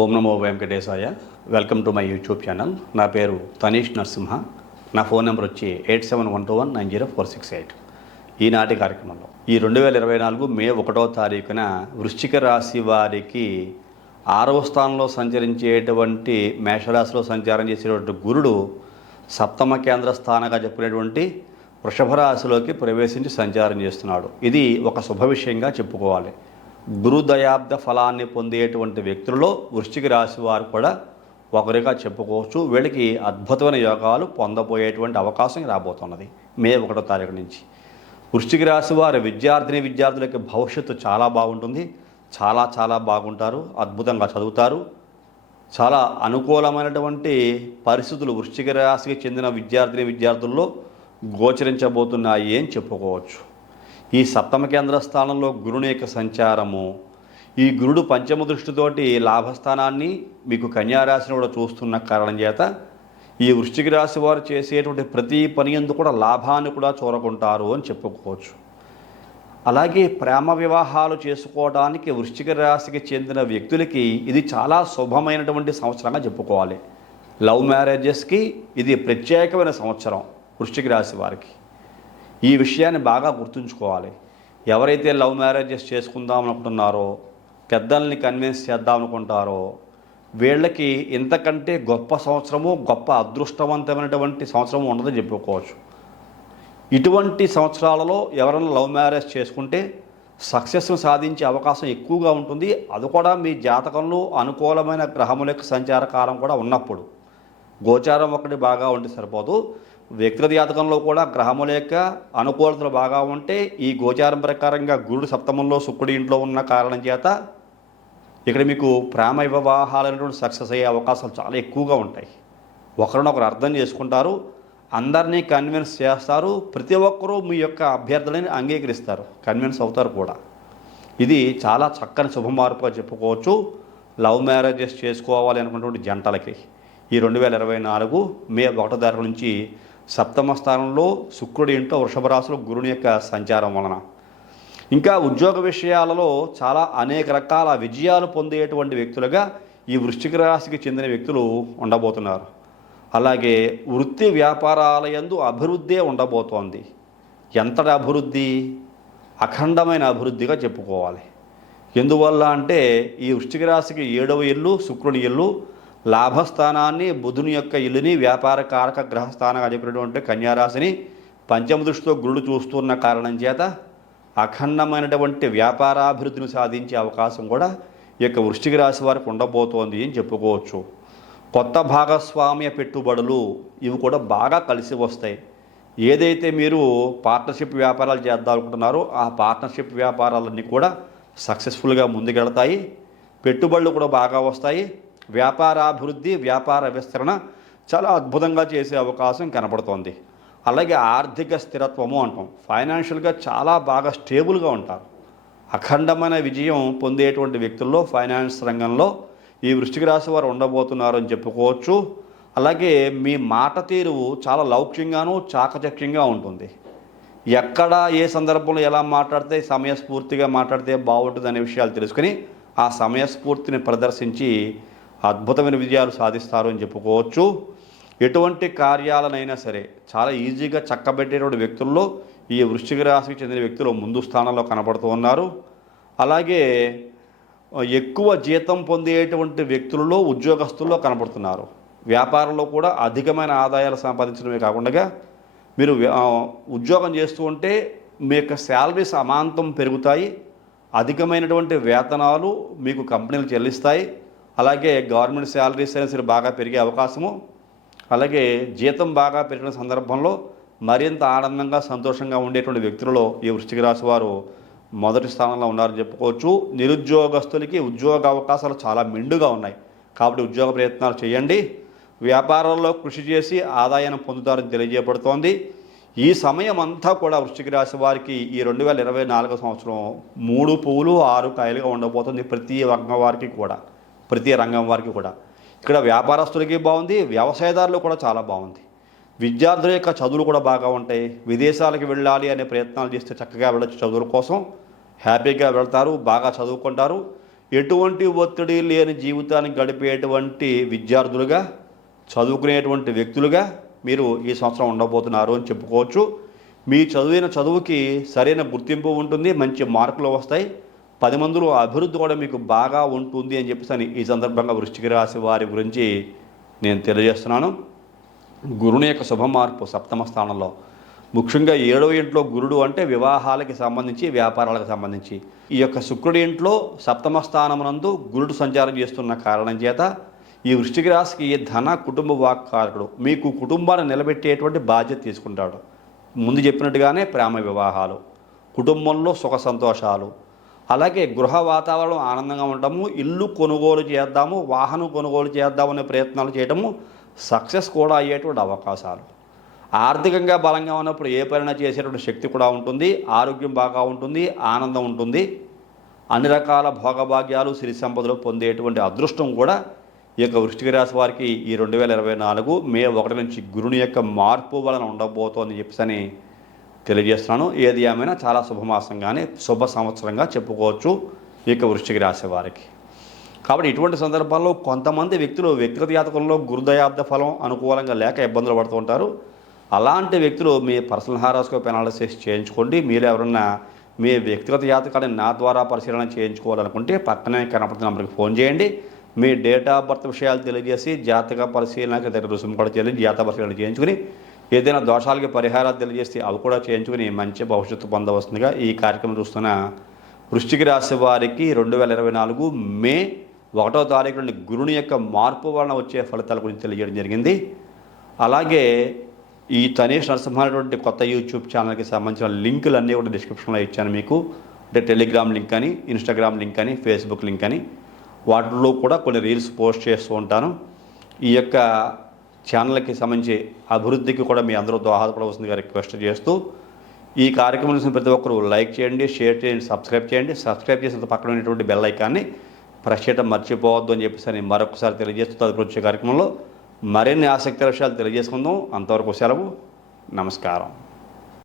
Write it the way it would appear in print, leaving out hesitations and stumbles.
Om Namo Venkatesaya. Welcome to my YouTube channel. నా పేరు తనీష్ నరసింహ. నా ఫోన్ నెంబర్ వచ్చి 8712190468. ఈనాటి కార్యక్రమంలో ఈ 2024 మే 1వ తారీఖున వృశ్చిక రాశి వారికి 6వ స్థానంలో సంచరించేటువంటి మేషరాశిలో సంచారం చేసేటువంటి గురుడు సప్తమ కేంద్ర స్థానంగా చెప్పినటువంటి వృషభ రాశిలోకి ప్రవేశించి సంచారం చేస్తున్నాడు. ఇది ఒక శుభ విషయంగా చెప్పుకోవాలి. గురు దయాబ్ద ఫలాన్ని పొందేటువంటి వ్యక్తుల్లో వృశ్చిక రాశి వారు కూడా ఒకరిగా చెప్పుకోవచ్చు. వీళ్ళకి అద్భుతమైన యోగాలు పొందబోయేటువంటి అవకాశం రాబోతున్నది మే 1వ తారీఖు నుంచి. వృశ్చిక రాశి వారి విద్యార్థులకి భవిష్యత్తు చాలా బాగుంటుంది. చాలా బాగుంటారు. అద్భుతంగా చదువుతారు. చాలా అనుకూలమైనటువంటి పరిస్థితులు వృశ్చిక రాశికి చెందిన విద్యార్థుల్లో గోచరించబోతున్నాయి అని చెప్పుకోవచ్చు. ఈ సప్తమ కేంద్ర స్థానంలో గురుని యొక్క సంచారము, ఈ గురుడు పంచమ దృష్టితోటి లాభస్థానాన్ని మీకు కన్యారాశిని కూడా చూస్తున్న కారణం చేత ఈ వృశ్చిక రాశి వారు చేసేటువంటి ప్రతి పని యందు కూడా లాభాన్ని కూడా చూరకుంటారు అని చెప్పుకోవచ్చు. అలాగే ప్రేమ వివాహాలు చేసుకోవడానికి వృశ్చిక రాశికి చెందిన వ్యక్తులకి ఇది చాలా శుభమైనటువంటి సంవత్సరంగా చెప్పుకోవాలి. లవ్ మ్యారేజెస్కి ఇది ప్రత్యేకమైన సంవత్సరం వృశ్చిక రాశి వారికి. ఈ విషయాన్ని బాగా గుర్తుంచుకోవాలి. ఎవరైతే లవ్ మ్యారేజెస్ చేసుకుందాం అనుకుంటున్నారో, పెద్దల్ని కన్విన్స్ చేద్దాం అనుకుంటారో, వీళ్ళకి ఇంతకంటే గొప్ప సంవత్సరము, గొప్ప అదృష్టవంతమైనటువంటి సంవత్సరము ఉండదని చెప్పుకోవచ్చు. ఇటువంటి సంవత్సరాలలో ఎవరైనా లవ్ మ్యారేజ్ చేసుకుంటే సక్సెస్ను సాధించే అవకాశం ఎక్కువగా ఉంటుంది. అది కూడా మీ జాతకంలో అనుకూలమైన గ్రహముల యొక్క సంచార కాలం కూడా ఉన్నప్పుడు. గోచారం ఒకటి బాగా ఉంటే సరిపోదు. వ్యక్తిగత జాతకంలో కూడా గ్రహముల యొక్క అనుకూలతలు బాగా ఉంటే ఈ గోచారం ప్రకారంగా గురుడు సప్తమంలో శుక్రుడి ఇంట్లో ఉన్న కారణం చేత ఇక్కడ మీకు ప్రేమ వివాహాలు అనేటువంటి సక్సెస్ అయ్యే అవకాశాలు చాలా ఎక్కువగా ఉంటాయి. ఒకరినొకరు అర్థం చేసుకుంటారు, అందరినీ కన్విన్స్ చేస్తారు, ప్రతి ఒక్కరూ మీ యొక్క అభ్యర్థులని అంగీకరిస్తారు, కన్విన్స్ అవుతారు కూడా. ఇది చాలా చక్కని శుభమార్పుగా చెప్పుకోవచ్చు లవ్ మ్యారేజెస్ చేసుకోవాలి అనుకున్నటువంటి జంటలకి. ఈ 2024 మే 1వ తారీఖు నుంచి సప్తమ స్థానంలో శుక్రుడి ఇంట్లో వృషభ రాశిలో గురుని యొక్క సంచారం వలన ఇంకా ఉద్యోగ విషయాలలో చాలా అనేక రకాల విజయాలు పొందేటువంటి వ్యక్తులుగా ఈ వృశ్చిక రాశికి చెందిన వ్యక్తులు ఉండబోతున్నారు. అలాగే వృత్తి వ్యాపారాల యందు అభివృద్ధి ఉండబోతోంది. ఎంతటి అభివృద్ధి? అఖండమైన అభివృద్ధిగా చెప్పుకోవాలి. ఎందువల్ల అంటే ఈ వృశ్చిక రాశికి 7వ ఇల్లు శుక్రుని ఇల్లు, లాభస్థానాన్ని బుధుని యొక్క ఇల్లుని, వ్యాపార కారక గ్రహస్థానంగా చెప్పినటువంటి కన్యారాశిని పంచమ దృష్టితో గురుడు చూస్తున్న కారణం చేత అఖండమైనటువంటి వ్యాపారాభివృద్ధిని సాధించే అవకాశం కూడా ఈ యొక్క వృశ్చిక రాశి వారికి ఉండబోతోంది అని చెప్పుకోవచ్చు. కొత్త భాగస్వామ్య పెట్టుబడులు ఇవి కూడా బాగా కలిసి వస్తాయి. ఏదైతే మీరు పార్ట్నర్షిప్ వ్యాపారాలు చేద్దాం అనుకుంటున్నారో ఆ పార్ట్నర్షిప్ వ్యాపారాలన్నీ కూడా సక్సెస్ఫుల్గా ముందుకెళ్తాయి. పెట్టుబడులు కూడా బాగా వస్తాయి. వ్యాపారాభివృద్ధి, వ్యాపార విస్తరణ చాలా అద్భుతంగా చేసే అవకాశం కనపడుతోంది. అలాగే ఆర్థిక స్థిరత్వము అంటాం. ఫైనాన్షియల్గా చాలా బాగా స్టేబుల్గా ఉంటారు. అఖండమైన విజయం పొందేటువంటి వ్యక్తుల్లో ఫైనాన్స్ రంగంలో ఈ వృశ్చిక రాశి వారు ఉండబోతున్నారు అని చెప్పుకోవచ్చు. అలాగే మీ మాట తీరు చాలా లౌక్యంగాను చాకచక్యంగా ఉంటుంది. ఎక్కడ ఏ సందర్భంలో ఎలా మాట్లాడితే సమయస్ఫూర్తిగా మాట్లాడితే బాగుంటుంది అనే విషయాలు తెలుసుకుని ఆ సమయస్ఫూర్తిని ప్రదర్శించి అద్భుతమైన విజయాలు సాధిస్తారు అని చెప్పుకోవచ్చు. ఎటువంటి కార్యాలనైనా సరే చాలా ఈజీగా చక్కబెట్టేటువంటి వ్యక్తుల్లో ఈ వృశ్చిక రాశికి చెందిన వ్యక్తులు ముందు స్థానంలో కనబడుతూ ఉన్నారు. అలాగే ఎక్కువ జీతం పొందేటువంటి వ్యక్తులలో ఉద్యోగస్తుల్లో కనబడుతున్నారు. వ్యాపారంలో కూడా అధికమైన ఆదాయాలు సంపాదించడమే కాకుండా మీరు ఉద్యోగం చేస్తూ ఉంటే మీ యొక్క శాలరీస్ అమాంతం పెరుగుతాయి. అధికమైనటువంటి వేతనాలు మీకు కంపెనీలు చెల్లిస్తాయి. అలాగే గవర్నమెంట్ శాలరీస్ అయినా సరే బాగా పెరిగే అవకాశము, అలాగే జీతం బాగా పెరిగిన సందర్భంలో మరింత ఆనందంగా సంతోషంగా ఉండేటువంటి వ్యక్తులలో ఈ వృశ్చిక రాశి వారు మొదటి స్థానంలో ఉన్నారని చెప్పుకోవచ్చు. నిరుద్యోగస్తులకి ఉద్యోగ అవకాశాలు చాలా మెండుగా ఉన్నాయి కాబట్టి ఉద్యోగ ప్రయత్నాలు చేయండి. వ్యాపారాల్లో కృషి చేసి ఆదాయాన్ని పొందుతారని తెలియజేయబడుతోంది. ఈ సమయం అంతా కూడా వృశ్చిక రాశి వారికి ఈ 2024 సంవత్సరం 3 పువ్వులు 6 కాయలుగా ఉండబోతుంది. ప్రతి రంగం వారికి కూడా. ఇక్కడ వ్యాపారస్తులకి బాగుంది, వ్యవసాయదారులు కూడా చాలా బాగుంది. విద్యార్థుల యొక్క చదువులు కూడా బాగా ఉంటాయి. విదేశాలకు వెళ్ళాలి అనే ప్రయత్నాలు చేస్తే చక్కగా వెళ్ళొచ్చు. చదువుల కోసం హ్యాపీగా వెళ్తారు, బాగా చదువుకుంటారు. ఎటువంటి ఒత్తిడి లేని జీవితాన్ని గడిపేటువంటి విద్యార్థులుగా, చదువుకునేటువంటి వ్యక్తులుగా మీరు ఈ సంవత్సరం ఉండబోతున్నారు అని చెప్పుకోవచ్చు. మీ చదివిన చదువుకి సరైన గుర్తింపు ఉంటుంది, మంచి మార్కులు వస్తాయి, 10 మందిలో అభివృద్ధి కూడా మీకు బాగా ఉంటుంది అని చెప్పేసి ఈ సందర్భంగా వృశ్చిక రాశి వారి గురించి నేను తెలియజేస్తున్నాను. గురుని యొక్క శుభ మార్పు సప్తమ స్థానంలో, ముఖ్యంగా 7వ ఇంట్లో గురుడు అంటే వివాహాలకి సంబంధించి, వ్యాపారాలకు సంబంధించి. ఈ యొక్క శుక్రుడి ఇంట్లో సప్తమ స్థానమునందు గురుడు సంచారం చేస్తున్న కారణం చేత ఈ వృశ్చిక రాశికి ధన కుటుంబ వాక్కారకుడు, మీకు కుటుంబాన్ని నిలబెట్టేటువంటి బాధ్యత తీసుకుంటాడు. ముందు చెప్పినట్టుగానే ప్రేమ వివాహాలు, కుటుంబంలో సుఖ సంతోషాలు, అలాగే గృహ వాతావరణం ఆనందంగా ఉండటము, ఇల్లు కొనుగోలు చేద్దాము, వాహనం కొనుగోలు చేద్దామనే ప్రయత్నాలు చేయటము, సక్సెస్ కూడా అయ్యేటువంటి అవకాశాలు. ఆర్థికంగా బలంగా ఉన్నప్పుడు ఏ పైన చేసేటువంటి శక్తి కూడా ఉంటుంది, ఆరోగ్యం బాగా ఉంటుంది, ఆనందం ఉంటుంది, అన్ని రకాల భోగభాగ్యాలు, సిరి సంపదలు పొందేటువంటి అదృష్టం కూడా ఈ యొక్క వృశ్చిక రాశి వారికి ఈ 2024 మే 1 నుంచి గురుని యొక్క మార్పు వలన ఉండబోతోందని చెప్పేసి తెలియజేస్తున్నాను. ఏది ఏమైనా చాలా శుభమాసంగానే శుభ సంవత్సరంగా చెప్పుకోవచ్చు ఈ యొక్క వృశ్చిక రాశి వారికి. కాబట్టి ఇటువంటి సందర్భాల్లో కొంతమంది వ్యక్తులు వ్యక్తిగత జాతకంలో గురుదయాబ్ద ఫలం అనుకూలంగా లేక ఇబ్బందులు పడుతూ ఉంటారు. అలాంటి వ్యక్తులు మీ పర్సనల్ హారోస్కోప్ అనాలిసిస్ చేయించుకోండి. మీరు ఎవరన్నా మీ వ్యక్తిగత జాతకాన్ని నా ద్వారా పరిశీలన చేయించుకోవాలనుకుంటే పక్కనే కనపడుతున్న నెంబర్కి ఫోన్ చేయండి. మీ డేట్ ఆఫ్ బర్త్ విషయాలు తెలియజేసి జాతక పరిశీలనకి దగ్గర రుసుము కూడా చెల్లించి జాతక పరిశీలన చేయించుకుని ఏదైనా దోషాలకి పరిహారాలు తెలియజేసి అవి కూడా చేయించుకుని మంచి భవిష్యత్తు పొందవలసిందిగా ఈ కార్యక్రమం చూస్తున్న వృశ్చిక రాశి వారికి 2024 మే 1వ తారీఖు నుండి గురుని యొక్క మార్పు వలన వచ్చే ఫలితాల గురించి తెలియజేయడం జరిగింది. అలాగే ఈ తనీష్ నరసింహ అనేటువంటి కొత్త యూట్యూబ్ ఛానల్కి సంబంధించిన లింకులు అన్నీ కూడా డిస్క్రిప్షన్లో ఇచ్చాను మీకు. అంటే టెలిగ్రామ్ లింక్ అని, ఇన్స్టాగ్రామ్ లింక్ అని, ఫేస్బుక్ లింక్ అని, వాటిలో కూడా కొన్ని రీల్స్ పోస్ట్ చేస్తూ ఉంటాను. ఈ యొక్క ఛానల్కి సంబంధించి అభివృద్ధికి కూడా మీ అందరూ దోహదపడవలసిందిగా రిక్వెస్ట్ చేస్తూ ఈ కార్యక్రమం చూసిన ప్రతి ఒక్కరు లైక్ చేయండి, షేర్ చేయండి, సబ్స్క్రైబ్ చేయండి. సబ్స్క్రైబ్ చేసిన పక్కన ఉన్నటువంటి బెల్ ఐకాన్ని ప్రెస్ చేయడం మర్చిపోవద్దు అని చెప్పేసి మరొకసారి తెలియజేస్తూ తదుపరి వచ్చే కార్యక్రమంలో మరిన్ని ఆసక్తి విషయాలు తెలియజేసుకుందాం. అంతవరకు సెలవు. నమస్కారం.